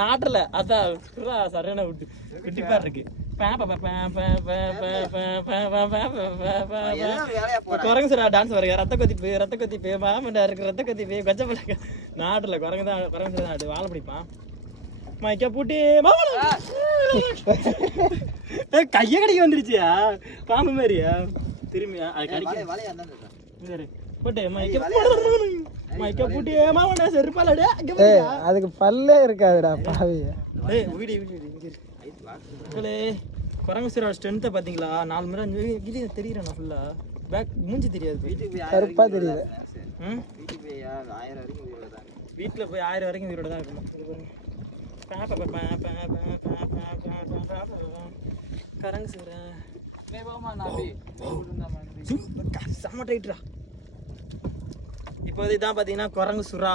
நாட்டுல அதான் சரியான விட்டு விட்டுப்பா இருக்கு. குரங்கு சார் டான்ஸ் வருங்க. ரத்த கொதிப்பு மாமண்டா இருக்கு. ரத்த கொதிப்பு கச்ச பிள்ளைங்க நாட்டுல குரங்கு தான். குரங்கு சார் நாட்டு வாழை பிடிப்பான். மைக்க பூட்டி கைய கடிக்க வந்துருச்சியா பாம்பு மாதிரியா திரும்பியா அது கடிக்க போட்டு மைக்க பூட்டி மாமண்டா செருப்பாலடே. அதுக்கு பல்லே இருக்காதுடா பாவிய. குரங்கு சாரோட ஸ்ட்ரென்த்தை பாத்தீங்களா? 4 முறை இது தெரியுறேன் நான் ஃபுல்லா. பேக் மூஞ்சி தெரியாது, கருப்பா தெரியுது. வீட்டுல போய் 1000 வரைக்கும் உயிரோட தான் இருக்கணும். கரங்கு சார் செம்ம டைட்ரா. இப்போ இதான் பாத்தீங்கன்னா குரங்கு சுறா.